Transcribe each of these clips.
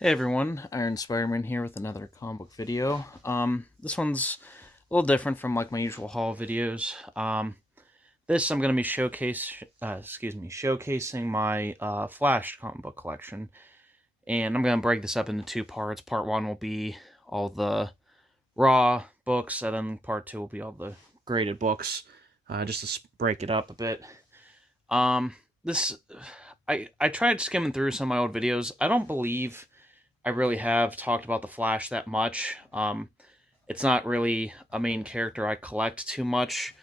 Hey everyone, Iron Spider-Man here with another comic book video. This one's a little different from like my usual haul videos. This I'm going to be showcasing my Flash comic book collection, and I'm going to break this up into two parts. Part one will be all the raw books, and then part two will be all the graded books, just to break it up a bit. This I tried skimming through some of my old videos. I don't believe I really have talked about the Flash that much. It's not really a main character I collect too much.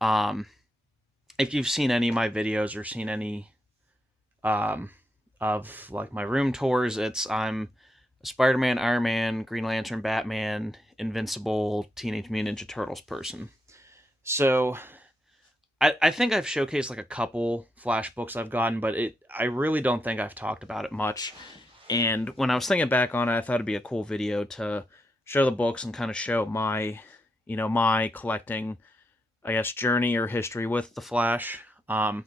Um, if you've seen any of my videos or seen any um, of like my room tours, I'm a Spider-Man, Iron Man, Green Lantern, Batman, Invincible, Teenage Mutant Ninja Turtles person. So I think I've showcased like a couple Flash books I've gotten, but I really don't think I've talked about it much. And when I was thinking back on it, I thought it'd be a cool video to show the books and kind of show my collecting, I guess, journey or history with the Flash. Growing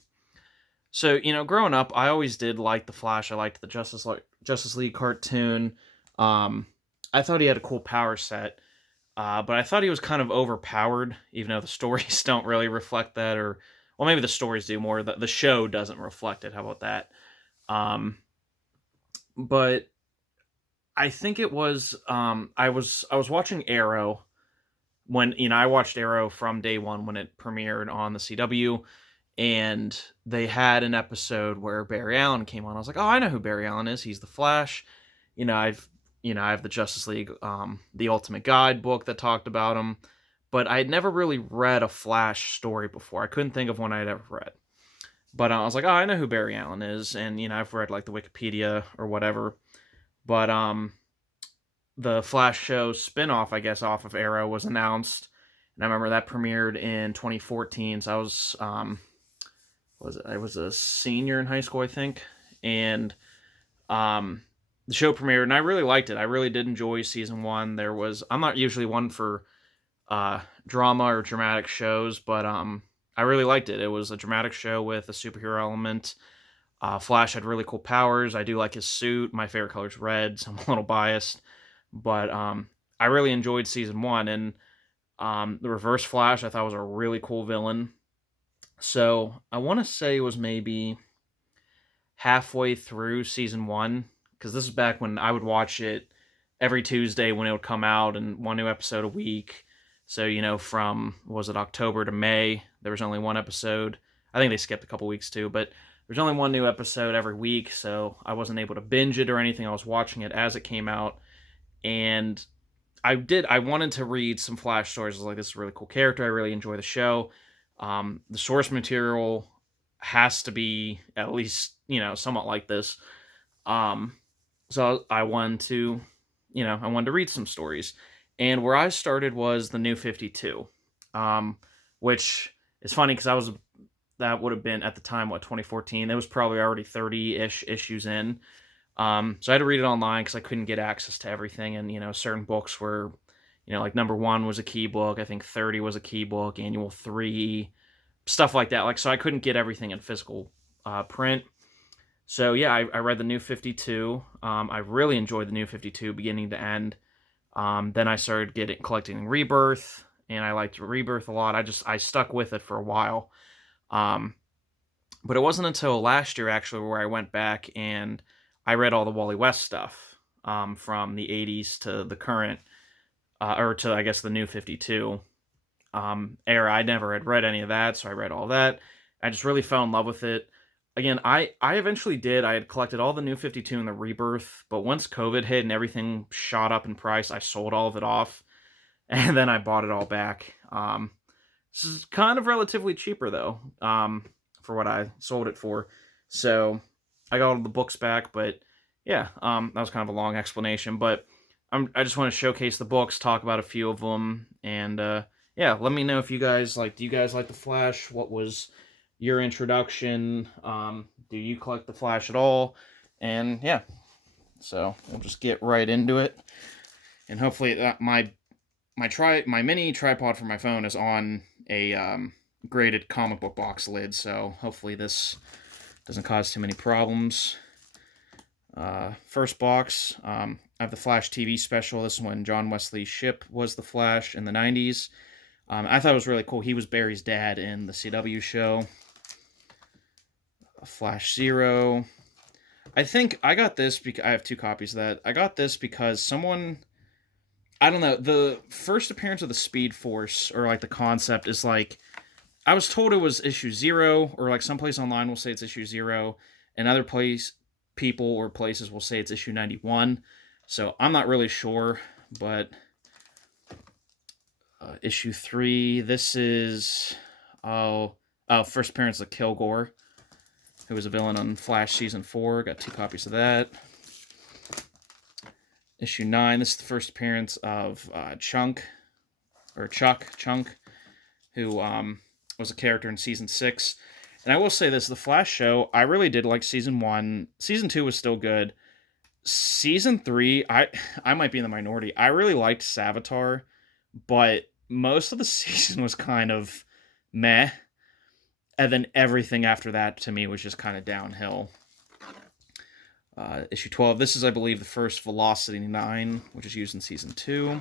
up, I always did like the Flash. I liked the Justice League cartoon. Um, I thought he had a cool power set, but I thought he was kind of overpowered, even though the stories don't really reflect that, or well, maybe the stories do more. The show doesn't reflect it. How about that? Um, but I think it was I was watching Arrow when I watched Arrow from day one when it premiered on the CW, and they had an episode where Barry Allen came on. I was like, oh, I know who Barry Allen is. He's the Flash. I have the Justice League, the Ultimate Guide book that talked about him, but I had never really read a Flash story before. I couldn't think of one I'd ever read. But I was like, oh, I know who Barry Allen is, and I've read like the Wikipedia or whatever. But the Flash show spin-off, I guess, off of Arrow was announced. And I remember that premiered in 2014. So I was a senior in high school, I think. And um the show premiered and I really liked it. I really did enjoy season 1. I'm not usually one for drama or dramatic shows, but I really liked it. It was a dramatic show with a superhero element. Flash had really cool powers. I do like his suit. My favorite color is red, so I'm a little biased. But I really enjoyed season 1, and the Reverse Flash I thought was a really cool villain. So I want to say it was maybe halfway through season 1, because this is back when I would watch it every Tuesday when it would come out, and one new episode a week. So from was it October to May, there was only one episode. I think they skipped a couple weeks too, but there's only one new episode every week, so I wasn't able to binge it or anything. I was watching it as it came out, and I wanted to read some Flash stories. I was like, this is a really cool character. I really enjoy the show. The source material has to be at least somewhat like this. Um, so I wanted to read some stories, and where I started was the New 52, which is funny because that would have been at the time, what, 2014. It was probably already 30-ish issues in. So I had to read it online because I couldn't get access to everything, and certain books were, like number 1 was a key book. I think 30 was a key book. Annual 3, stuff like that. Like, so I couldn't get everything in physical print. So yeah, I read the New 52. I really enjoyed the New 52 beginning to end. Then I started collecting Rebirth, and I liked Rebirth a lot. I stuck with it for a while. Um, but it wasn't until last year actually where I went back and I read all the Wally West stuff, from the 80s to the current, or to, I guess, the New 52 era. I never had read any of that, so I read all that. I just really fell in love with it. Again, I eventually did. I had collected all the New 52 and the Rebirth, but once COVID hit and everything shot up in price, I sold all of it off, and then I bought it all back. This is kind of relatively cheaper though, for what I sold it for. So I got all the books back, but yeah, that was kind of a long explanation. But I just want to showcase the books, talk about a few of them, and yeah, let me know if you guys like. Do you guys like the Flash? What was your introduction? Do you collect the Flash at all? And yeah, so we'll just get right into it. And hopefully, my mini tripod for my phone is on a graded comic book box lid, so hopefully this doesn't cause too many problems. First box, I have the Flash TV special. This is when John Wesley Shipp was the Flash in the 90s. I thought it was really cool. He was Barry's dad in the CW show. Flash Zero. I think I got this because I have 2 copies of that. I got this because someone, I don't know, the first appearance of the Speed Force, or like the concept, is like, I was told it was issue 0, or like someplace online will say it's issue 0, and other people or places will say it's issue 91. So I'm not really sure, but issue 3, this is, first appearance of Kilgore, who was a villain on Flash Season 4. Got 2 copies of that. Issue 9, this is the first appearance of Chuck, who was a character in Season 6. And I will say this, the Flash show, I really did like Season 1. Season 2 was still good. Season 3, I might be in the minority. I really liked Savitar, but most of the season was kind of meh. And then everything after that, to me, was just kind of downhill. Issue 12, this is, I believe, the first Velocity 9, which is used in Season 2.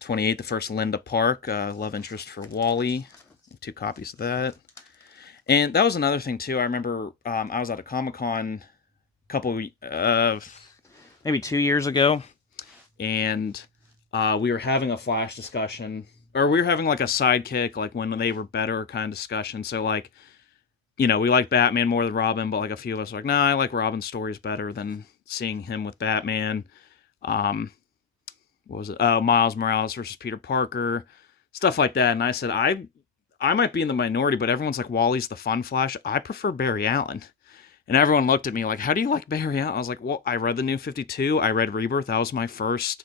28, the first Linda Park, love interest for Wally. 2 copies of that. And that was another thing, too. I remember I was at a Comic-Con a couple, maybe 2 years ago, and we were having a Flash discussion, or we were having like a sidekick, like when they were better kind of discussion. So like, you know, we like Batman more than Robin, but like a few of us were like, nah, I like Robin's stories better than seeing him with Batman. What was it? Oh, Miles Morales versus Peter Parker, stuff like that. And I said, I might be in the minority, but everyone's like, Wally's the fun Flash. I prefer Barry Allen. And everyone looked at me like, how do you like Barry Allen? I was like, well, I read the New 52. I read Rebirth. That was my first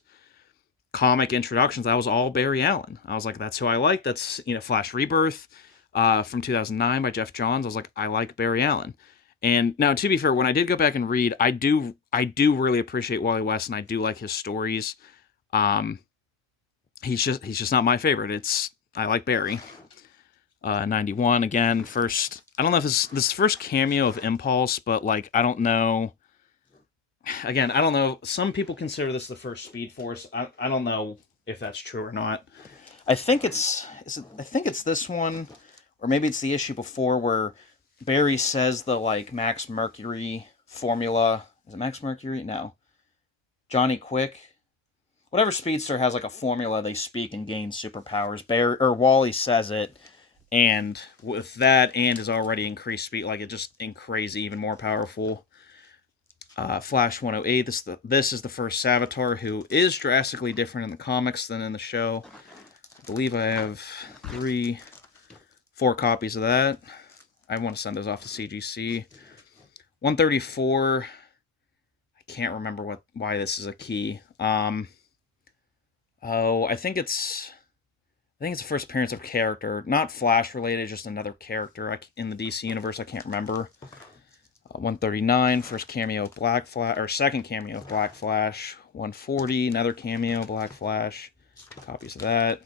comic introductions. That was all Barry Allen. I was like, that's who I like. That's, you know, Flash Rebirth from 2009 by Jeff Johns. I was like, I like Barry Allen. And now, to be fair, when I did go back and read, I do really appreciate Wally West, and I do like his stories. He's just not my favorite. I like Barry. 91 again, first, I don't know if this first cameo of Impulse, but like, I don't know. Again, I don't know. Some people consider this the first Speed Force. I don't know if that's true or not. I think it's this one, or maybe it's the issue before where Barry says the like Max Mercury formula. Is it Max Mercury? No. Johnny Quick. Whatever speedster has like a formula they speak and gain superpowers. Wally says it, and with that and his already increased speed, like it just crazy, even more powerful. Flash 108, this is the first Savitar, who is drastically different in the comics than in the show. I believe I have 4 copies of that. I want to send those off to CGC. 134, I can't remember why this is a key. I think it's the first appearance of character, not Flash related, just another character in the DC universe. I can't remember. 139, first cameo of Black Flash, or second cameo of Black Flash. 140, another cameo of Black Flash. Copies of that.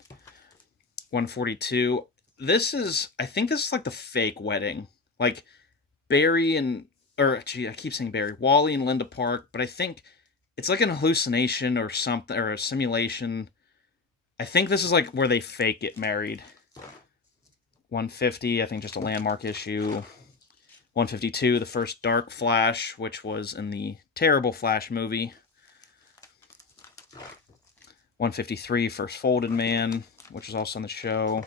142. I think this is like the fake wedding. Like Barry I keep saying Barry, Wally and Linda Park, but I think it's like an hallucination or something, or a simulation. I think this is like where they fake get married. 150, I think just a landmark issue. 152, the first Dark Flash, which was in the terrible Flash movie. 153, first Folded Man, which was also on the show.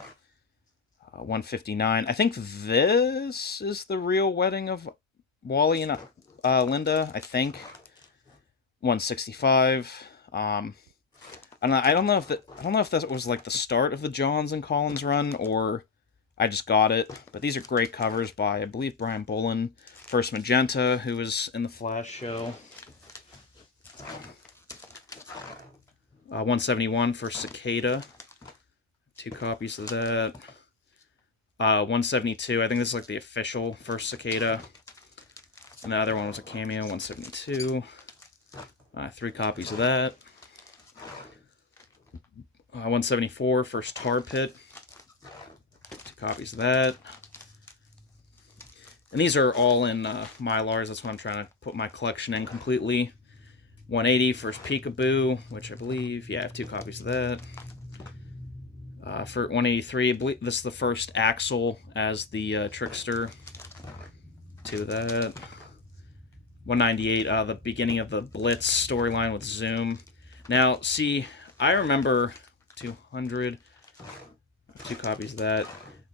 159, I think this is the real wedding of Wally and Linda, I think. 165, I don't know if that was like the start of the Johns and Collins run, or I just got it. But these are great covers by, I believe, Brian Bolland. First Magenta, who was in the Flash show. 171 for Cicada. 2 copies of that. 172, I think this is like the official first Cicada. And the other one was a cameo, 172. 3 copies of that. 174, first Tar Pit. 2 copies of that. And these are all in Mylars. That's why I'm trying to put my collection in completely. 180 First Peekaboo, which I believe, yeah, I have 2 copies of that. For 183, I believe this is the first Axel as the Trickster. 2 of that. 198, the beginning of the Blitz storyline with Zoom. Now, see, I remember 200, 2 copies of that.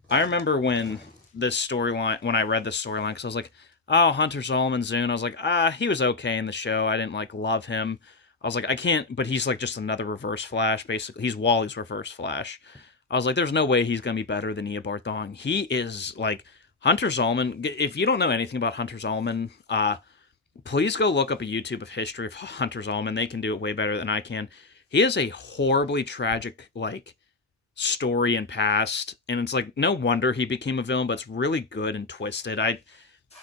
I remember when this storyline, when I read this storyline, because I was like, oh, Hunter Zolomon Zune. I was like, he was okay in the show. I didn't, like, love him. I was like, I can't, but he's, like, just another Reverse Flash, basically. He's Wally's Reverse Flash. I was like, there's no way he's going to be better than Eobard Thawne. He is, like, Hunter Zolomon. If you don't know anything about Hunter Zolomon, please go look up a YouTube of history of Hunter Zolomon. They can do it way better than I can. He has a horribly tragic, like, story and past, and it's like, no wonder he became a villain, but it's really good and twisted.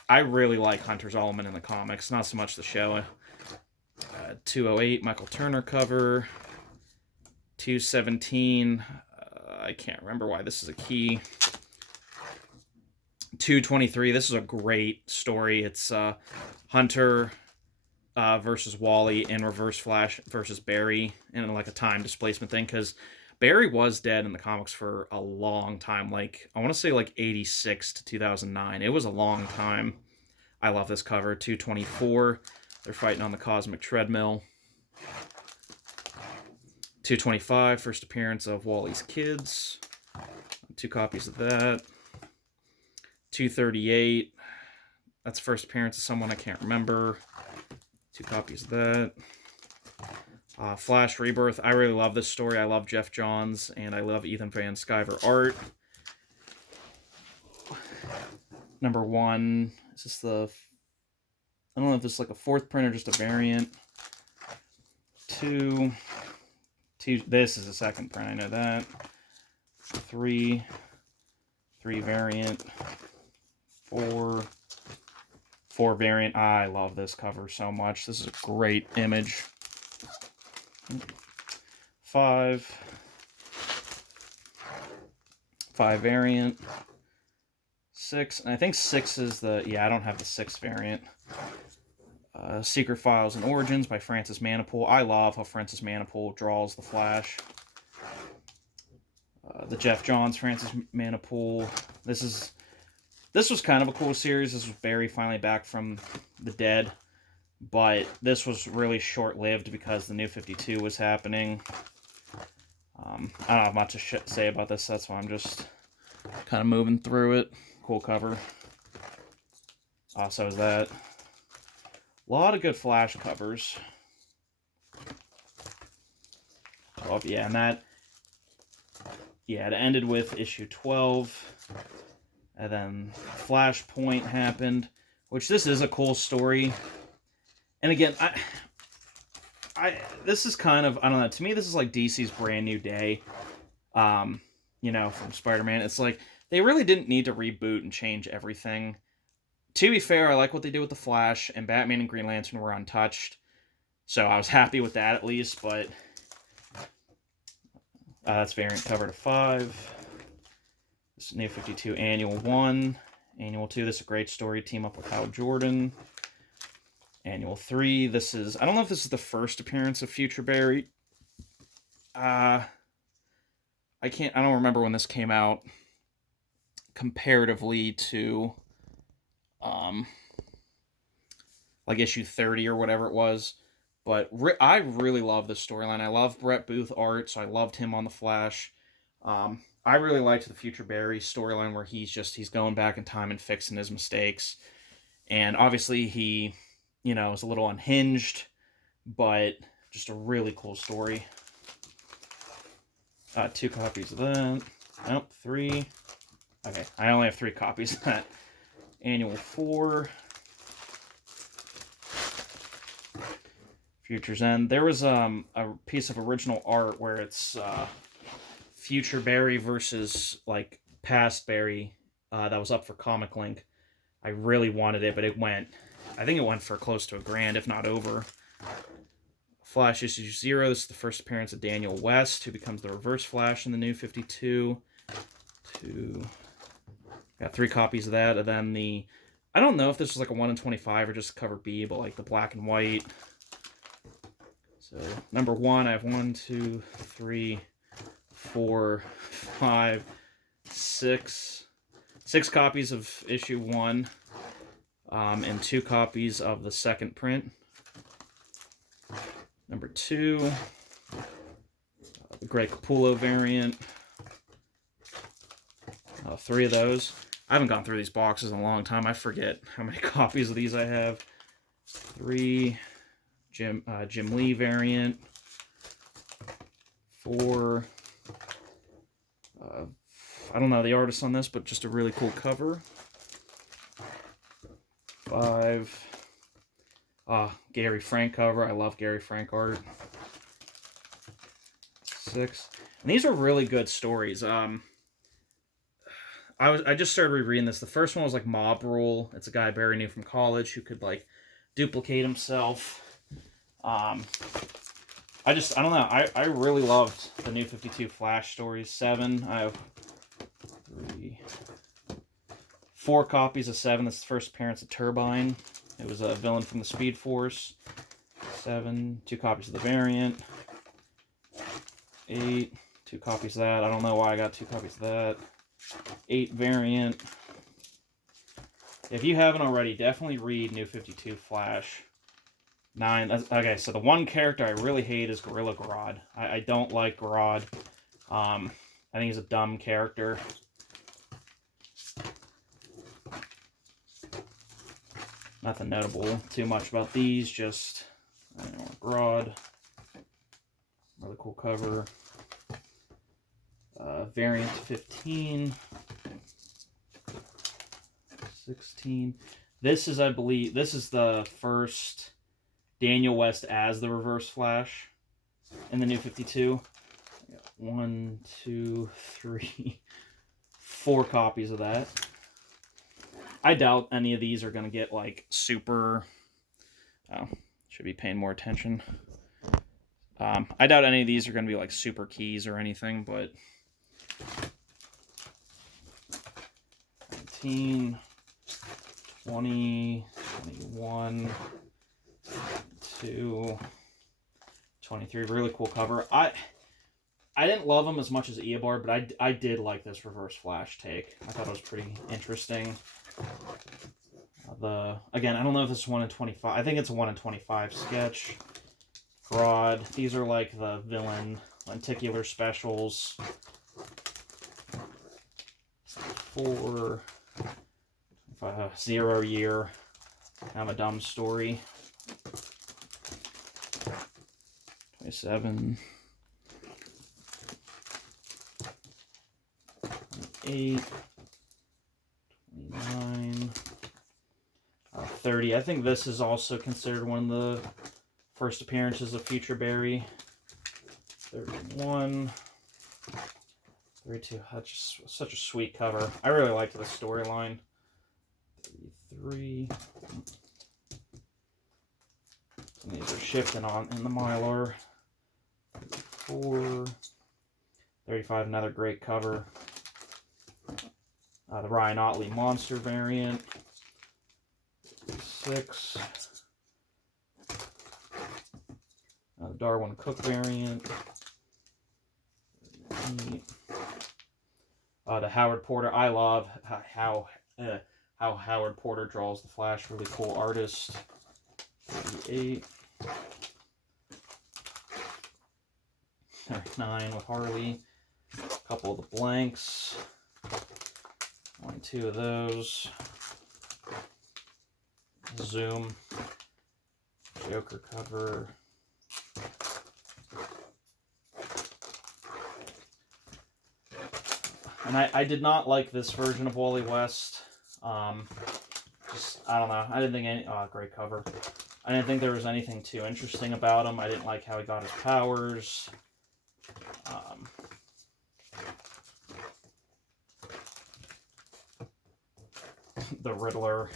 I really like Hunter Zolomon in the comics, not so much the show. 208 Michael Turner cover. 217, I can't remember why this is a key. 223, this is a great story. It's Hunter versus Wally and Reverse Flash versus Barry in like a time displacement thing, because Barry was dead in the comics for a long time. Like, I want to say like 86 to 2009. It was a long time. I love this cover. 224, they're fighting on the Cosmic Treadmill. 225, first appearance of Wally's kids. 2 copies of that. 238, that's first appearance of someone I can't remember. 2 copies of that. Flash Rebirth. I really love this story. I love Geoff Johns, and I love Ethan Van Sciver art. Number 1. Is this the... I don't know if this is like a 4th print or just a variant. 2. This is a 2nd print. I know that. 3. 3 variant. 4 variant. I love this cover so much. This is a great image. 5 variant. 6, and I think 6 is the, yeah, I don't have the 6 variant. Secret Files and Origins by Francis Manapul. I love how Francis Manapul draws the Flash. The Geoff Johns, Francis Manapul. This was kind of a cool series. This was Barry finally back from the dead, but this was really short-lived because the New 52 was happening. I don't have much to say about this. That's why I'm just kind of moving through it. Cool cover. So is that. A lot of good Flash covers. Oh, yeah, and that... Yeah, it ended with issue 12. And then Flashpoint happened, which this is a cool story. And again, this is kind of, I don't know, to me this is like DC's brand new day. You know, from Spider-Man. It's like, they really didn't need to reboot and change everything. To be fair, I like what they did with The Flash, and Batman and Green Lantern were untouched. So I was happy with that at least, but that's variant cover to 5. This is New 52 Annual 1. Annual 2, this is a great story. Team up with Hal Jordan. Annual 3, this is... I don't know if this is the first appearance of Future Barry. I don't remember when this came out comparatively to... like issue 30 or whatever it was. But I really love this storyline. I love Brett Booth art, so I loved him on The Flash. I really liked the Future Barry storyline where he's going back in time and fixing his mistakes. And obviously he, you know, is a little unhinged, but just a really cool story. 2 copies of that. Nope, 3. Okay, I only have 3 copies of that. Annual 4. Future's End. There was a piece of original art where it's Future Barry versus like past Barry that was up for Comic Link. I really wanted it, but I think it went for close to $1,000, if not over. Flash issue 0. This is the first appearance of Daniel West, who becomes the Reverse Flash in the New 52. Got 3 copies of that, and then I don't know if this was like a 1 in 25 or just cover B, but like the black and white. So number 1, I have 1, 2, 3, 4, 5, 6. 6 copies of issue 1, and 2 copies of the second print. Number 2, the Greg Capullo variant. 3 of those. I haven't gone through these boxes in a long time. I forget how many copies of these I have. 3, Jim Lee variant. 4, I don't know the artist on this, but just a really cool cover. 5, Gary Frank cover. I love Gary Frank art. 6, and these are really good stories. I just started rereading this. The first one was like Mob Rule. It's a guy Barry knew from college who could like duplicate himself. I don't know. I really loved the New 52 Flash stories. 7. I have 4 copies of 7. That's the first appearance of Turbine. It was a villain from the Speed Force. 7. 2 copies of the variant. 8. 2 copies of that. I don't know why I got 2 copies of that. 8 variant. If you haven't already, definitely read New 52 Flash. 9. Okay, so the one character I really hate is Gorilla Grodd. I don't like Grodd. I think he's a dumb character. Nothing notable too much about these, just Grodd. Really cool cover. Variant 15. 16. This is, I believe, this is the first Daniel West as the Reverse Flash in the New 52. 1, 2, 3, 4 copies of that. I doubt any of these are going to get like super... Oh, should be paying more attention. I doubt any of these are going to be like super keys or anything, but 19, 20, 21, 22, 23. Really cool cover. I didn't love them as much as Eobard, but I did like this Reverse Flash take. I thought it was pretty interesting. Again, I don't know if this is 1 in 25. I think it's a 1 in 25 sketch. Grodd. These are like the villain lenticular specials. 4, 0 year. Kind of a dumb story. 27. 28. 29. 30. I think this is also considered one of the first appearances of Future Barry. 31. 32. That's just such a sweet cover. I really liked the storyline. 33. And these are shifting on in the Mylar. 34. 35. Another great cover. The Ryan Otley Monster variant. 6. The Darwin Cook variant. 8. The Howard Porter. I love how Howard Porter draws the Flash. Really cool artist. 38. 39 with Harley. A couple of the blanks. 1, 2 of those. Zoom. Joker cover. And I did not like this version of Wally West. Just, I don't know. I didn't think any... Oh, great cover. I didn't think there was anything too interesting about him. I didn't like how he got his powers. The Riddler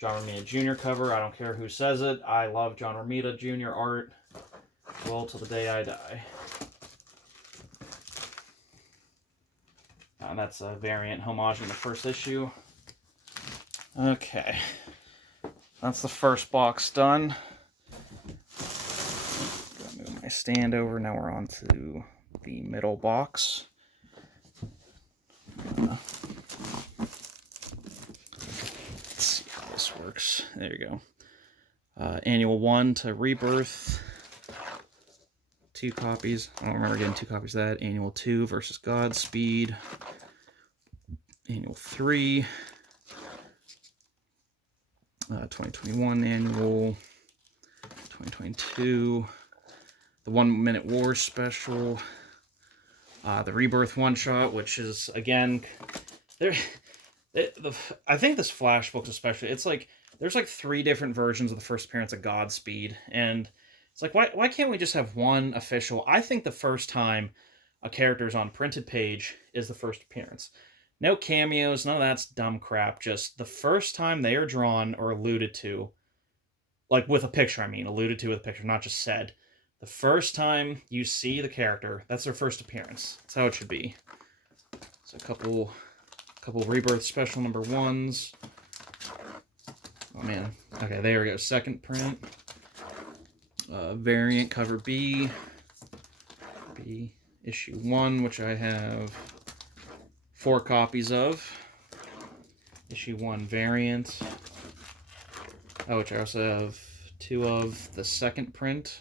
John Romita Jr. cover. I don't care who says it. I love John Romita Jr. art. Well, till the day I die. And that's a variant homage in the first issue. Okay, that's the first box done. Gonna move my stand over. Now we're on to the middle box. Let's see how this works. There you go. Annual 1 to Rebirth. 2 copies. I don't remember getting 2 copies of that. Annual 2 versus Godspeed. Annual 3. 2021 annual. 2022. The 1 Minute War special. The Rebirth one-shot, which is, again, there. I think this Flash book's especially, it's like, there's like 3 different versions of the first appearance of Godspeed, and it's like, why can't we just have one official? I think the first time a character's on printed page is the first appearance. No cameos, none of that's dumb crap, just the first time they are drawn or alluded to, like with a picture, I mean, alluded to with a picture, not just said. The first time you see the character, that's their first appearance. That's how it should be. So a couple Rebirth special number 1s. Oh man. Okay, there we go. Second print. Variant cover B. Issue 1, which I have 4 copies of. Issue 1 variant. Oh, which I also have 2 of the second print.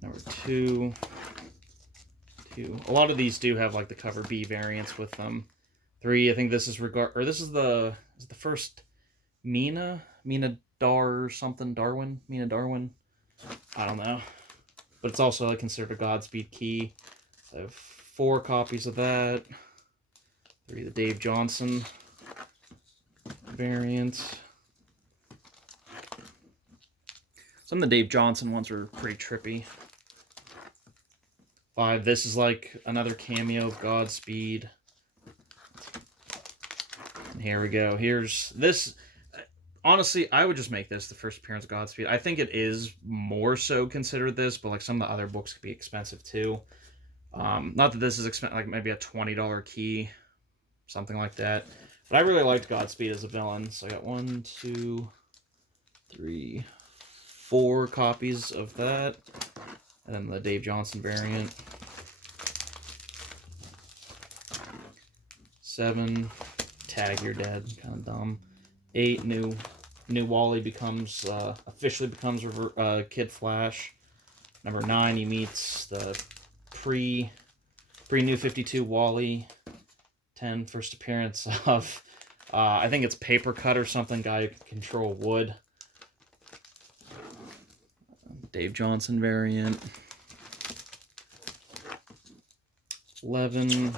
Number 2. A lot of these do have like the cover B variants with them. 3, I think this is this is the first Mina Dar something Darwin. Mina Darwin. I don't know. But it's also like considered a Godspeed key. I have 4 copies of that. 3 the Dave Johnson variant. Some of the Dave Johnson ones were pretty trippy. 5, this is like another cameo of Godspeed. And here we go. Here's this. Honestly, I would just make this the first appearance of Godspeed. I think it is more so considered this, but like some of the other books could be expensive too. Not that this is expensive, like maybe a $20 key, something like that. But I really liked Godspeed as a villain, so I got 1, 2, 3, 4 copies of that. And then the Dave Johnson variant. 7, tag you're dead, kind of dumb. 8, new Wally becomes officially becomes Kid Flash. Number 9, he meets the pre New 52 Wally. 10, first appearance of I think it's Paper Cut or something, guy who can control wood. Dave Johnson variant. 11.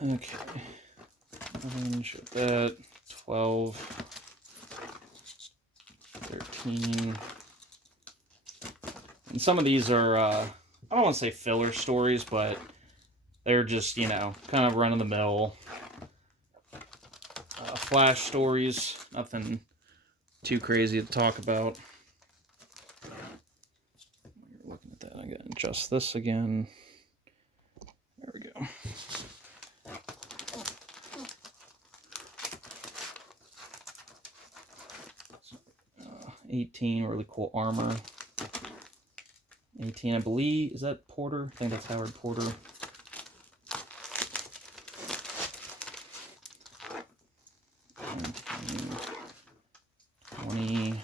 Okay. 11, show that. 12. 13. And some of these are, I don't want to say filler stories, but they're just, you know, kind of run-of-the-mill Flash stories. Nothing too crazy to talk about. You're looking at that. I gotta adjust this again. There we go. 18, really cool armor. 18, I believe, is that Porter? I think that's Howard Porter. 19, 20.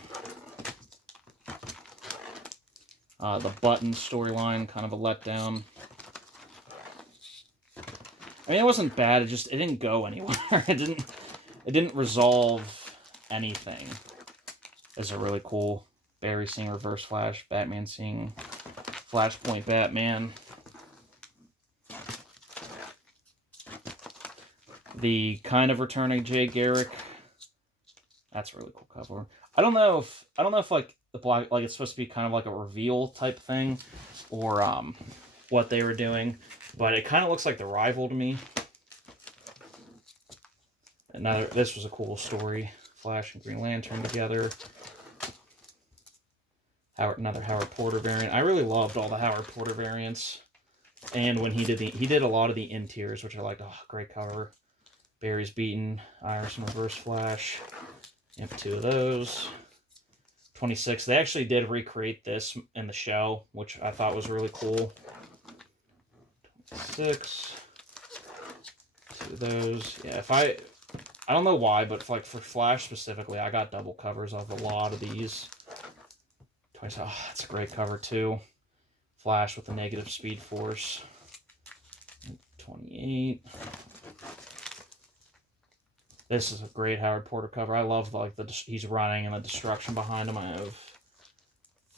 The Button storyline, kind of a letdown. I mean, it wasn't bad. It didn't go anywhere. It didn't resolve anything. It's a really cool Barry seeing Reverse Flash, Batman seeing Flashpoint Batman. The kind of returning Jay Garrick. That's a really cool cover. I don't know if like the black, like it's supposed to be kind of like a reveal type thing, or what they were doing, but it kind of looks like The Rival to me. This was a cool story. Flash and Green Lantern together. Another Howard Porter variant. I really loved all the Howard Porter variants. And when he did a lot of the interiors, which I liked. Oh, great cover. Barry's Beaten, Iverson Reverse Flash. Yep, 2 of those. 26. They actually did recreate this in the show, which I thought was really cool. 26. 2 of those. Yeah, I don't know why, but for Flash specifically, I got double covers of a lot of these. 27. Oh, that's a great cover too. Flash with the negative Speed Force. 28. This is a great Howard Porter cover. I love he's running and the destruction behind him. I have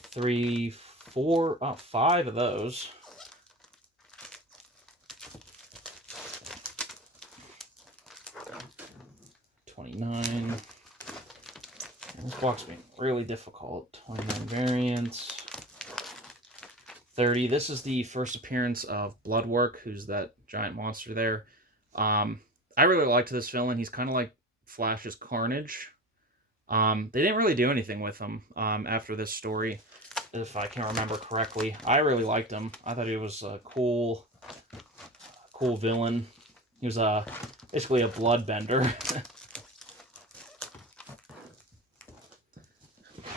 3, 4, 5 of those. $29. This box being really difficult. 29 variants. 30. This is the first appearance of Bloodwork, who's that giant monster there. I really liked this villain. He's kind of like Flash's Carnage. They didn't really do anything with him after this story, if I can remember correctly. I really liked him. I thought he was a cool villain. He was basically a bloodbender.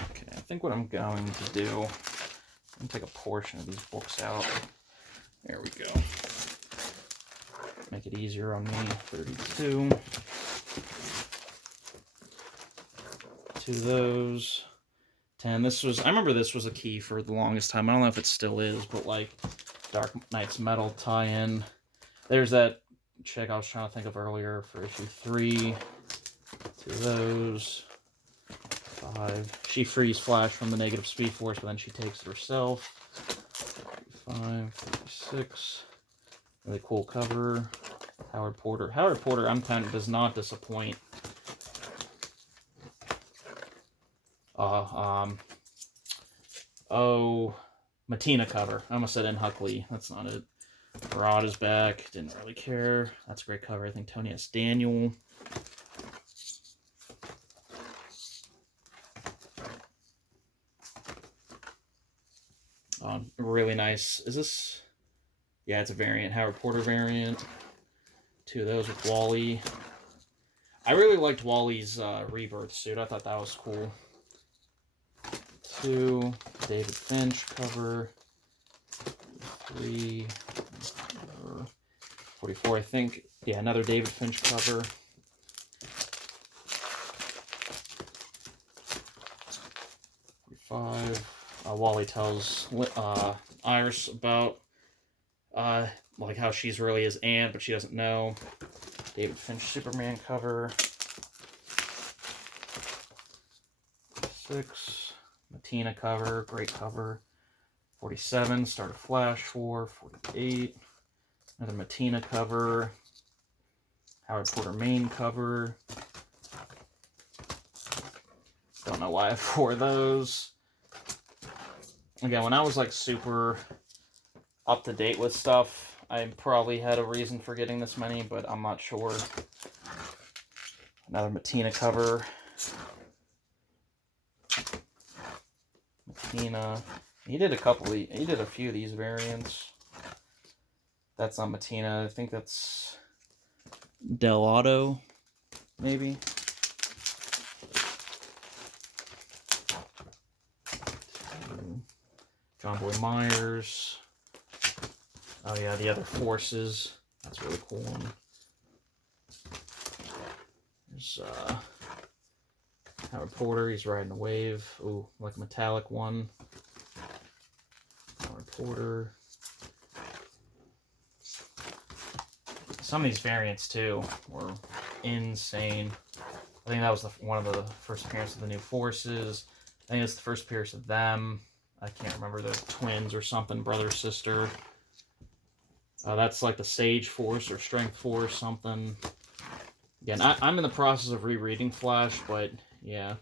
Okay, I think what I'm going to do, I'm going to take a portion of these books out. There we go. Make it easier on me. 32. 2 of those. 10. I remember this was a key for the longest time. I don't know if it still is, but like Dark Knight's Metal tie-in. There's that chick I was trying to think of earlier for issue 3. 2 of those. 5. She frees Flash from the negative Speed Force, but then she takes it herself. 35. 36. Really cool cover. Howard Porter. Howard Porter, does not disappoint. Matina cover. I almost said N. Huckley. That's not it. Rod is back. Didn't really care. That's a great cover. I think Tony S. Daniel. Really nice. Is this? Yeah, it's a variant. Howard Porter variant. 2 of those with Wally. I really liked Wally's Rebirth suit. I thought that was cool. 2. David Finch cover. 3. 44, I think. Yeah, another David Finch cover. 45. Wally tells Iris about like how she's really his aunt, but she doesn't know. David Finch Superman cover. 6. Matina cover, great cover. 47, Start a Flash 4. 48. Another Matina cover. Howard Porter main cover. Don't know why I have 4 of those. Again, when I was like super up to date with stuff, I probably had a reason for getting this many, but I'm not sure. Another Matina cover. Matina. He did a few of these variants. That's not Matina. I think that's Del Auto, maybe. John Boy Myers. Oh yeah, the other Forces. That's a really cool one. There's Howard Porter, he's riding a wave. Ooh, like a metallic one. Howard Porter. Some of these variants too were insane. I think that was one of the first appearances of the New Forces. I think it's the first appearance of them. I can't remember, the twins or something, brother, sister. That's like the Sage Force or Strength Force, something. Again, I'm in the process of rereading Flash, but yeah.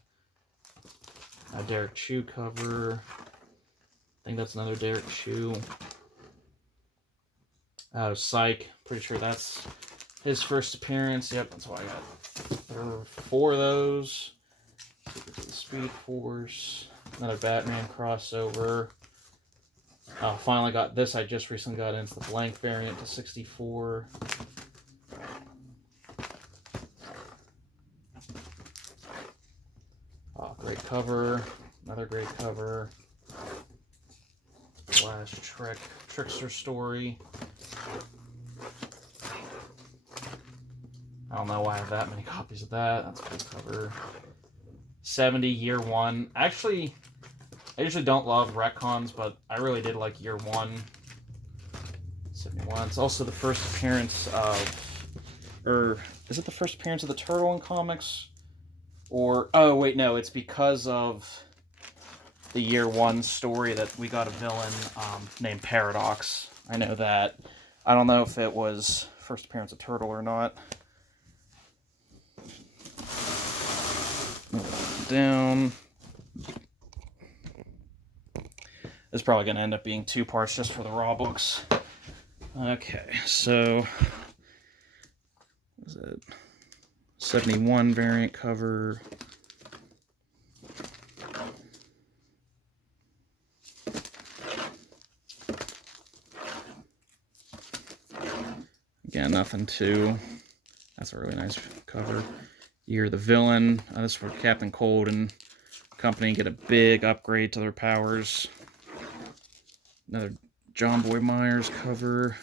Derek Chew cover. I think that's another Derek Chew. Psych. Pretty sure that's his first appearance. Yep, that's why I got 4 of those. Secrets of the Speed Force. Another Batman crossover. Finally got this. I just recently got into the blank variant to 64. Great cover. Another great cover. Flash Trickster story. I don't know why I have that many copies of that. That's a good cover. 70 Year One. Actually, I usually don't love retcons, but I really did like Year One. 71. It's also the first appearance of, or is it the first appearance of the Turtle in comics? Or, oh wait, no, it's because of the Year One story that we got a villain named Paradox. I know that. I don't know if it was first appearance of Turtle or not. Down. This is probably going to end up being 2 parts just for the raw books. Okay, so what is it? 71 variant cover. Again, nothing too. That's a really nice cover. You're the villain. This is where Captain Cold and company get a big upgrade to their powers. Another John Boy Myers cover.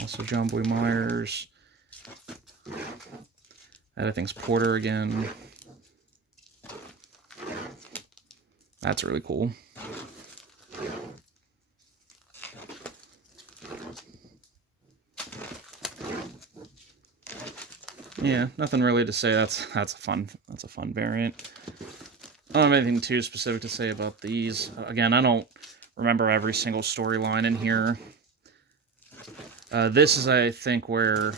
Also John Boy Myers. That I think's Porter again. That's really cool. Yeah, nothing really to say. That's a fun variant. I don't have anything too specific to say about these. Again, I don't remember every single storyline in here. This is, I think, where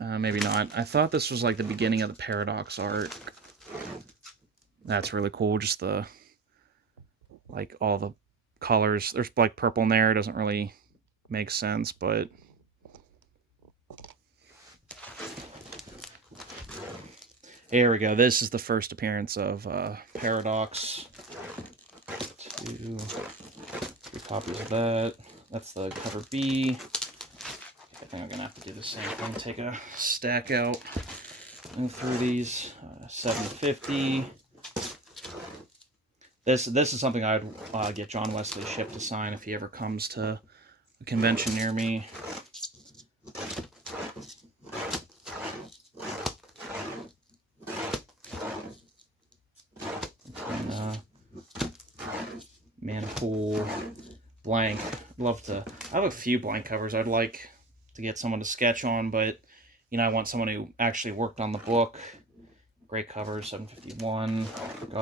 maybe not. I thought this was like the beginning of the Paradox arc. That's really cool. Just the like all the colors. There's like purple in there. It doesn't really make sense, but here we go. This is the first appearance of Paradox. 2 copies of that. That's the cover B. I think I'm going to have to do the same thing. Take a stack out and through these. 750. This is something I'd get John Wesley Shipp to sign if he ever comes to a convention near me. Manpool blank. I'd love to. I have a few blank covers I'd like to get someone to sketch on, but you know, I want someone who actually worked on the book. Great cover, 751. God.